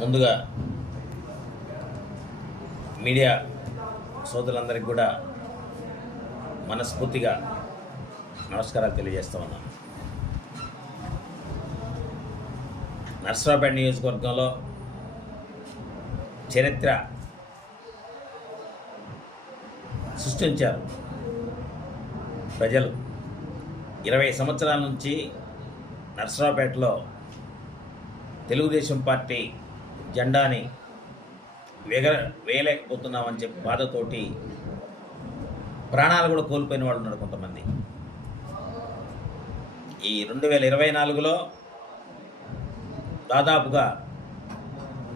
ముందుగా మీడియా సోదరులందరికీ కూడా మనస్ఫూర్తిగా నమస్కారాలు తెలియజేస్తూ ఉన్నాను. నర్సరాపేట నియోజకవర్గంలో చరిత్ర సృష్టించారు ప్రజలు. ఇరవై సంవత్సరాల నుంచి నర్సరావుపేటలో తెలుగుదేశం పార్టీ జెండాని వేగ వేయలేకపోతున్నామని చెప్పి బాధతోటి ప్రాణాలు కూడా కోల్పోయిన వాళ్ళు ఉన్నారు కొంతమంది. ఈ రెండు వేల ఇరవై నాలుగులో దాదాపుగా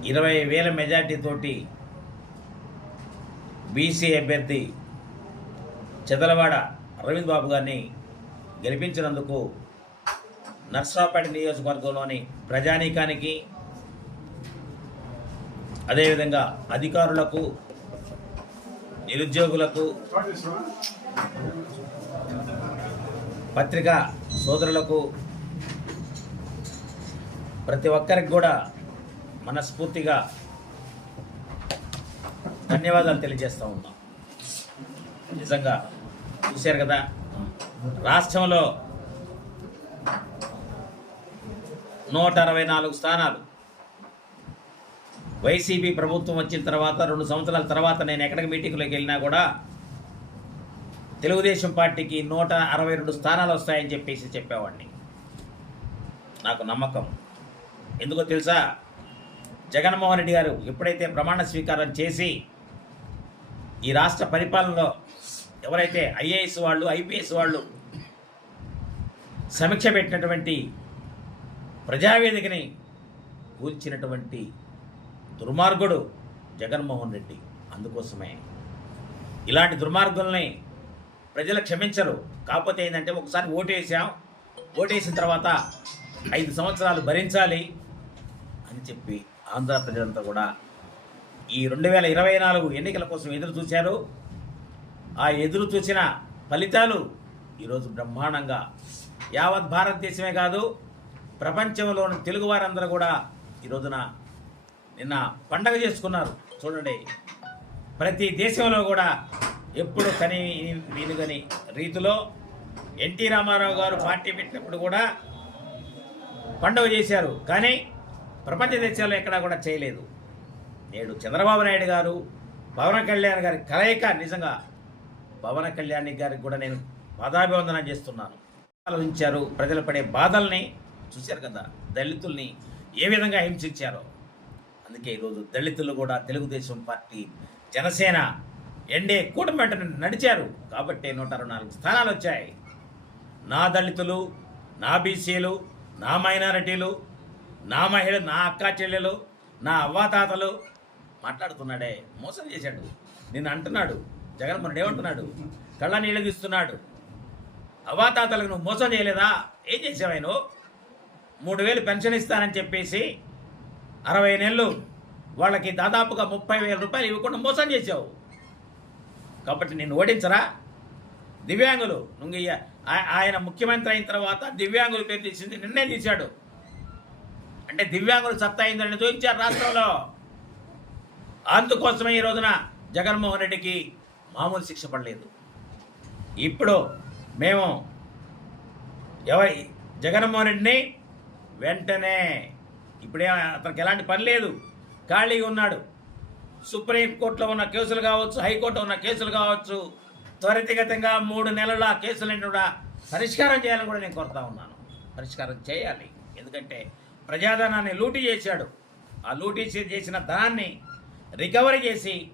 ఇరవై వేల మెజార్టీతోటి బీసీ అభ్యర్థి చెదలవాడ అరవింద్ బాబు గారిని గెలిపించినందుకు నర్సరావుపేట నియోజకవర్గంలోని ప్రజానీకానికి అదేవిధంగా అధికారులకు నిరుద్యోగులకు పత్రికా సోదరులకు ప్రతి ఒక్కరికి కూడా మనస్ఫూర్తిగా ధన్యవాదాలు తెలియజేస్తూ ఉన్నాం. నిజంగా చూశారు కదా రాష్ట్రంలో నూట అరవై నాలుగు స్థానాలు వైసీపీ ప్రభుత్వం వచ్చిన తర్వాత రెండు సంవత్సరాల తర్వాత నేను ఎక్కడికి మీటింగ్లోకి వెళ్ళినా కూడా తెలుగుదేశం పార్టీకి నూట అరవై రెండు స్థానాలు వస్తాయని చెప్పేసి చెప్పేవాడిని. నాకు నమ్మకం. ఎందుకో తెలుసా? జగన్మోహన్ రెడ్డి గారు ఎప్పుడైతే ప్రమాణ స్వీకారం చేసి ఈ రాష్ట్ర పరిపాలనలో ఎవరైతే ఐఏఎస్ వాళ్ళు ఐపీఎస్ వాళ్ళు సమీక్ష పెట్టినటువంటి ప్రజావేదికని కూల్చినటువంటి దుర్మార్గుడు జగన్మోహన్ రెడ్డి. అందుకోసమే ఇలాంటి దుర్మార్గుల్ని ప్రజలు క్షమించరు. కాకపోతే ఏంటంటే ఒకసారి ఓటేసాం. ఓటేసిన తర్వాత ఐదు సంవత్సరాలు భరించాలి అని చెప్పి ఆంధ్ర ప్రజలంతా కూడా ఈ రెండు వేల ఇరవై నాలుగు ఎన్నికల కోసం ఎదురు చూశారు. ఆ ఎదురు చూసిన ఫలితాలు ఈరోజు బ్రహ్మాండంగా యావత్ భారతదేశమే కాదు ప్రపంచంలోని తెలుగు వారందరూ కూడా ఈ రోజున నిన్న పండగ చేసుకున్నారు. చూడండి. ప్రతి దేశంలో కూడా ఎప్పుడు కని వీలుగని రీతిలో ఎన్టీ రామారావు గారు పార్టీ పెట్టినప్పుడు కూడా పండుగ చేశారు. కానీ ప్రపంచ దేశాల్లో ఎక్కడా కూడా చేయలేదు. నేడు చంద్రబాబు నాయుడు గారు పవన్ కళ్యాణ్ గారి కలయిక నిజంగా పవన్ కళ్యాణ్ గారికి కూడా నేను పాదాభివందనం చేస్తున్నాను. ఆలోచించారు. ప్రజలు పడే బాధల్ని చూశారు కదా దళితుల్ని ఏ విధంగా హింసించారో. అందుకే ఈరోజు దళితులు కూడా తెలుగుదేశం పార్టీ జనసేన ఎన్డీ కూటమి నడిచారు. కాబట్టి నూట అరవై నాలుగు స్థానాలు వచ్చాయి. నా దళితులు నా బీసీలు నా మైనారిటీలు నా మహిళ నా అక్క చెల్లెలు నా అవ్వాతాతలు మాట్లాడుతున్నాడే మోసం చేశాడు. నేను అంటున్నాడు జగన్మోహన్ ఏమంటున్నాడు? కళ్ళ నీళ్ళు తీస్తున్నాడు అవ్వాతాతలకు నువ్వు మోసం చేయలేదా? ఏం చేసావు నువ్వు? మూడు వేలు పెన్షన్ ఇస్తానని చెప్పేసి అరవై నెలలు వాళ్ళకి దాదాపుగా ముప్పై వేల రూపాయలు ఇవ్వకుండా మోసం చేసావు కాబట్టి నిన్ను ఓడించరా? దివ్యాంగులు నువ్వు ఆయన ముఖ్యమంత్రి అయిన తర్వాత దివ్యాంగుల పేరు తీసింది నిన్నే తీశాడు. అంటే దివ్యాంగులు సత్తా అయిందని చూపించారు రాష్ట్రంలో. అందుకోసమే ఈ రోజున జగన్మోహన్ రెడ్డికి మామూలు శిక్ష పడలేదు. ఇప్పుడు మేము ఎవరి జగన్మోహన్ రెడ్డిని వెంటనే ఇప్పుడే అతనికి ఎలాంటి పని లేదు. ఖాళీగా ఉన్నాడు. సుప్రీంకోర్టులో ఉన్న కేసులు కావచ్చు హైకోర్టులో ఉన్న కేసులు కావచ్చు త్వరితగతంగా మూడు నెలల కేసులు కేసులన్నీ కూడా పరిష్కారం చేయాలని కూడా నేను కోరుతా ఉన్నాను. పరిష్కారం చేయాలి. ఎందుకంటే ప్రజాధనాన్ని లూటీ చేశాడు. ఆ లూటీ చే- చేసిన ధనాన్ని రికవరీ చేసి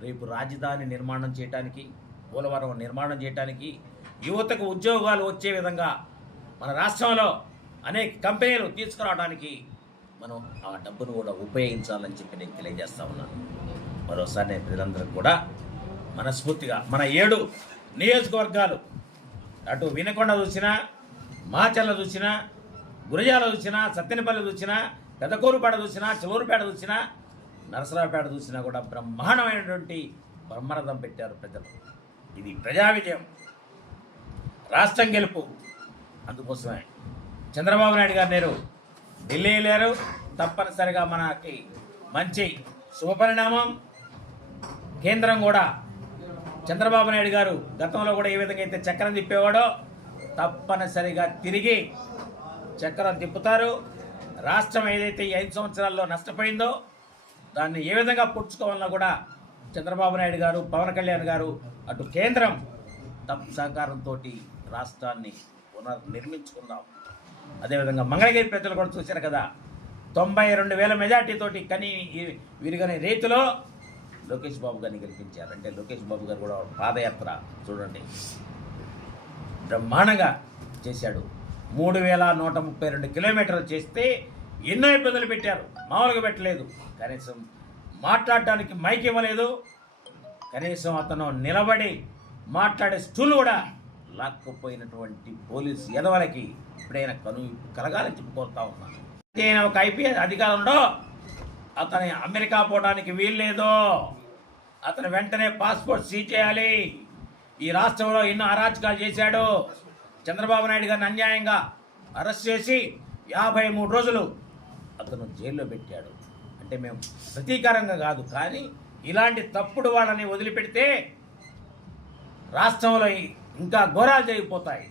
రేపు రాజధాని నిర్మాణం చేయడానికి పోలవరం నిర్మాణం చేయడానికి యువతకు ఉద్యోగాలు వచ్చే విధంగా మన రాష్ట్రంలో అనేక కంపెనీలు తీసుకురావడానికి మనం ఆ డబ్బును కూడా ఉపయోగించాలని చెప్పి నేను తెలియజేస్తా ఉన్నాను. మరోసారి నేను ప్రజలందరూ కూడా మనస్ఫూర్తిగా మన ఏడు నియోజకవర్గాలు అటు వినకొండ చూసినా మాచల్ల చూసినా గురజాల చూసినా సత్తెనపల్లి చూసినా పెదకూరుపేట చూసినా చిలూరుపేట చూసినా నరసరావుపేట చూసినా కూడా బ్రహ్మాండమైనటువంటి బ్రహ్మరథం పెట్టారు ప్రజలు. ఇది ప్రజా విజయం. రాష్ట్రం గెలుపు అందుకోసమే. చంద్రబాబు నాయుడు గారు నేరు ఢిల్లీ లేరు తప్పనిసరిగా మనకి మంచి శుభపరిణామం. కేంద్రం కూడా చంద్రబాబు నాయుడు గారు గతంలో కూడా ఏ విధంగా అయితే చక్రం తిప్పేవాడో తప్పనిసరిగా తిరిగి చక్రం తిప్పుతారు. రాష్ట్రం ఏదైతే ఈ ఐదు సంవత్సరాల్లో నష్టపోయిందో దాన్ని ఏ విధంగా పుచ్చుకోవాలన్నా కూడా చంద్రబాబు నాయుడు గారు పవన్ కళ్యాణ్ గారు అటు కేంద్రం తప్పు సహకారంతో రాష్ట్రాన్ని పునర్నిర్మించుకుందాం. అదేవిధంగా మంగళగిరి ప్రజలు కూడా చూశారు కదా. తొంభై రెండు వేల మెజార్టీతోటి కని విరిగని రీతిలో లోకేష్ బాబు గారిని గెలిపించారు. అంటే లోకేష్ బాబు గారు కూడా పాదయాత్ర చూడండి. బ్రహ్మాండంగా చేశాడు. మూడు వేల నూట ముప్పై రెండు కిలోమీటర్లు చేస్తే ఎన్నో ఇబ్బందులు పెట్టారు. మామూలుగా పెట్టలేదు. కనీసం మాట్లాడటానికి మైక్ ఇవ్వలేదు. కనీసం అతను నిలబడి మాట్లాడే స్టూల్ కూడా లాక్కుపోయినటువంటి పోలీసు ఎదవలకి ఇప్పుడైనా కను కలగాలని చెప్పుకోతా ఉన్నాను ఆయన ఒక ఐపీఎస్ అధికారంలో అతని అమెరికా పోవడానికి వీల్లేదు. అతను వెంటనే పాస్పోర్ట్ సీజ్ చేయాలి. ఈ రాష్ట్రంలో ఎన్నో అరాచకాలు చేశాడు. చంద్రబాబు నాయుడు గారిని అన్యాయంగా అరెస్ట్ చేసి యాభై మూడు రోజులు అతను జైల్లో పెట్టాడు. అంటే మేము ప్రతీకారంగా కాదు కానీ ఇలాంటి తప్పుడు వాళ్ళని వదిలిపెడితే రాష్ట్రంలో ఇంకా ఘోరాలు జరిగిపోతాయి.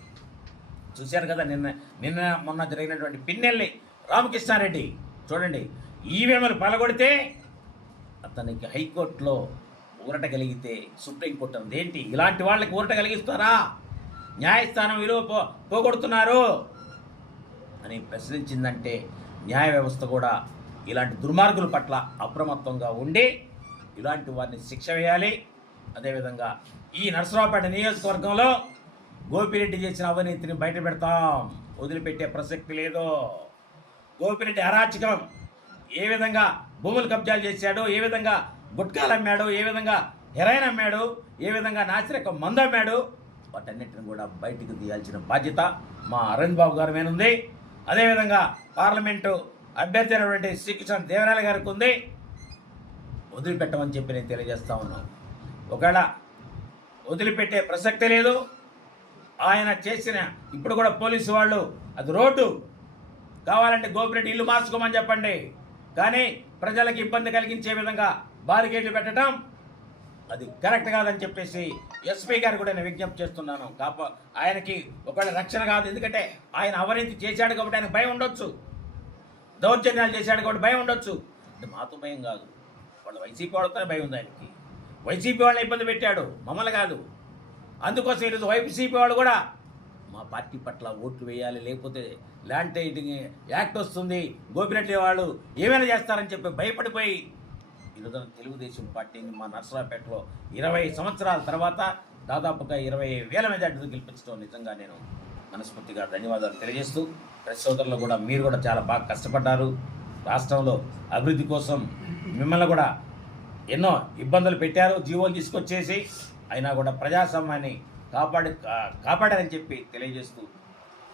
చూశారు కదా నిన్న నిన్న మొన్న జరిగినటువంటి పిన్నెల్లి రామకృష్ణారెడ్డి. చూడండి ఈవీఎంలు పలగొడితే అతనికి హైకోర్టులో ఊరట కలిగితే సుప్రీంకోర్టు అంది. ఏంటి? ఇలాంటి వాళ్ళకి ఊరట కలిగిస్తారా? న్యాయస్థానం విలువ పో పోగొడుతున్నారు. అని ప్రశ్నించిందంటే న్యాయ వ్యవస్థ కూడా ఇలాంటి దుర్మార్గుల పట్ల అప్రమత్తంగా ఉండి ఇలాంటి వారిని శిక్ష వేయాలి. అదేవిధంగా ఈ నరసరావుపేట నియోజకవర్గంలో గోపిరెడ్డి చేసిన అవినీతిని బయట పెడతాం. వదిలిపెట్టే ప్రసక్తి లేదు. గోపిరెడ్డి అరాచకం. ఏ విధంగా భూములు కబ్జాలు చేశాడు? ఏ విధంగా గుట్కాలు అమ్మాడు? ఏ విధంగా హెరాయిన్ అమ్మాడు? ఏ విధంగా నాసిరక మందు అమ్మాడు? వాటన్నిటిని కూడా బయటికి తీయాల్సిన బాధ్యత మా అరవింద్ బాబు గారి మీద ఉంది. అదేవిధంగా పార్లమెంటు అభ్యర్థి అయినటువంటి శ్రీకృష్ణ దేవరాయల గారికి ఉంది. వదిలిపెట్టమని చెప్పి నేను తెలియజేస్తా ఉన్నాను. ఒకవేళ వదిలిపెట్టే ప్రసక్తి లేదు ఆయన చేసిన ఇప్పుడు కూడా పోలీసు వాళ్ళు అది రోడ్డు. కావాలంటే గోపిరెడ్డి ఇల్లు మార్చుకోమని చెప్పండి. కానీ ప్రజలకు ఇబ్బంది కలిగించే విధంగా బారికేడ్లు పెట్టడం అది కరెక్ట్ కాదని చెప్పేసి ఎస్పీ గారు కూడా నేను విజ్ఞప్తి చేస్తున్నాను. కాప ఆయనకి ఒకవేళ రక్షణ కాదు ఎందుకంటే ఆయన అవినీతి చేశాడు కాబట్టి ఆయన భయం ఉండొచ్చు. దౌర్జన్యాలు చేశాడు కాబట్టి భయం ఉండొచ్చు. అంటే మాతో భయం కాదు. వాళ్ళ వైసీపీ వాళ్ళతో భయం ఉంది ఆయనకి. వైసీపీ వాళ్ళని ఇబ్బంది పెట్టాడు. మమ్మల్ని కాదు. అందుకోసం ఈరోజు వైసీపీ వాళ్ళు కూడా మా పార్టీ పట్ల ఓట్లు వేయాలి లేకపోతే ల్యాండ్ యాక్ట్ వస్తుంది. గోపిరెడ్డి వాళ్ళు ఏమైనా చేస్తారని చెప్పి భయపడిపోయి ఈరోజు తెలుగుదేశం పార్టీని మా నర్సరాపేటలో ఇరవై సంవత్సరాల తర్వాత దాదాపుగా ఇరవై వేల మెజార్టీతో గెలిపించడం నిజంగా నేను మనస్ఫూర్తిగా ధన్యవాదాలు తెలియజేస్తూ ప్రెస్ సోదరులు కూడా మీరు కూడా చాలా బాగా కష్టపడ్డారు. రాష్ట్రంలో అభివృద్ధి కోసం మిమ్మల్ని కూడా ఎన్నో ఇబ్బందులు పెట్టారు జీవోలు తీసుకొచ్చేసి అయినా కూడా ప్రజాస్వామ్యాన్ని కాపాడి కా- కాపాడారని చెప్పి తెలియజేస్తూ